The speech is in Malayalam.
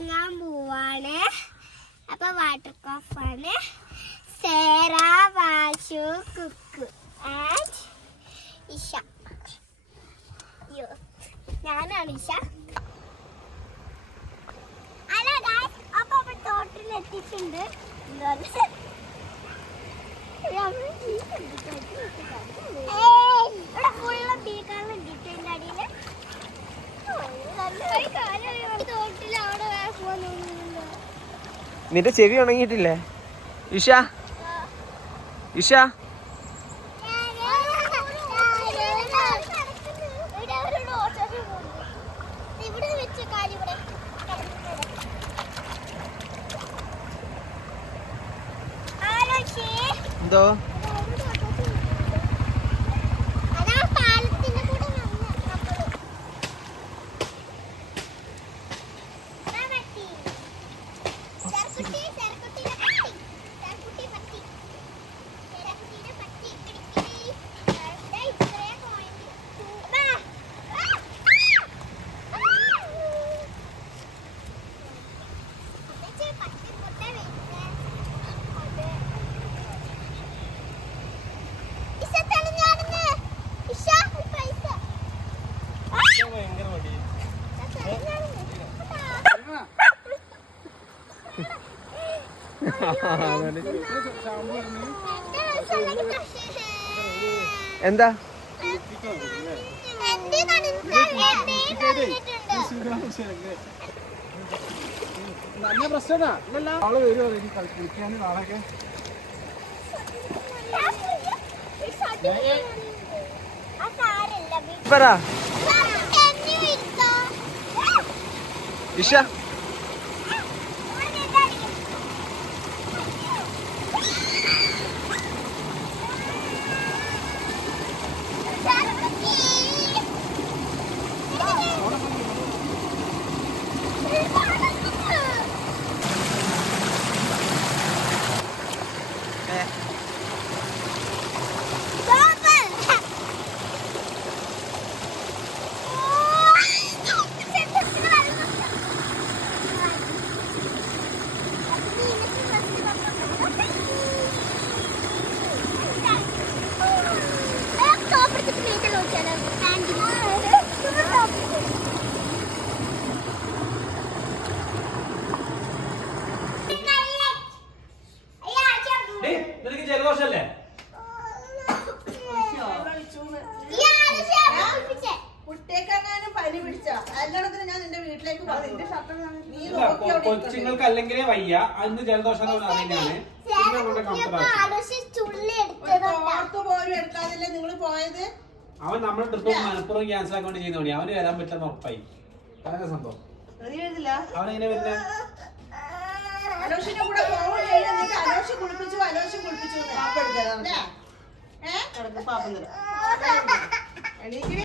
തുടങ്ങാൻ പോവാണ്. അപ്പൊ വാട്ടർ കോഫാണ് സേറ വാഷു കുക്ക് ആൻഡ് ഇഷ ഞാനാണ് ഇഷ. അല്ല guys, അപ്പൊ? നിന്റെ ചെവി ഉണങ്ങിയിട്ടില്ലേ? ഇഷ. ഇഷ. എന്തോ? എന്താ. നല്ല പ്രശ്നമാ നാളെ വരുമോ ഇനി കളി- കുളിക്കാൻ വീട്ടിൽ പറ ഇഷ ね。കുട്ടിയേക്കെങ്ങാനും പനി പിടിച്ച എല്ലായിടത്തിനും ഞാൻ നിന്റെ വീട്ടിലേക്ക് പറഞ്ഞു നീ നോക്കി കൊച്ചുങ്ങൾക്ക് അല്ലെങ്കിലേ വയ്യ അന്ന് ജലദോഷം എന്ന് പറഞ്ഞാണ് പിന്നെ പോലും എടുക്കാതില്ലേ നിങ്ങൾ പോയത് അവൻ നമ്മുടെ ട്രിപ്പ് മലപ്പുറം ക്യാൻസൽ ആക്കാൻ വേണ്ടി ചെയ്യുന്ന പണി അവന് വരാൻ പറ്റില്ലെന്ന് ഉറപ്പായി. അതൊക്കെ സംഭവം? നീ എഴുതില്ല അവൻ എങ്ങനെ വരുന്നത് അലോഷിന്റെ കൂടെ പോവുകയും കുളിപ്പിച്ചു അലോഷ് കുളിപ്പിച്ചു അലോഷ് കുളിപ്പിച്ചു ഏഹ് പാപ്പം തരാം. എണീക്കടി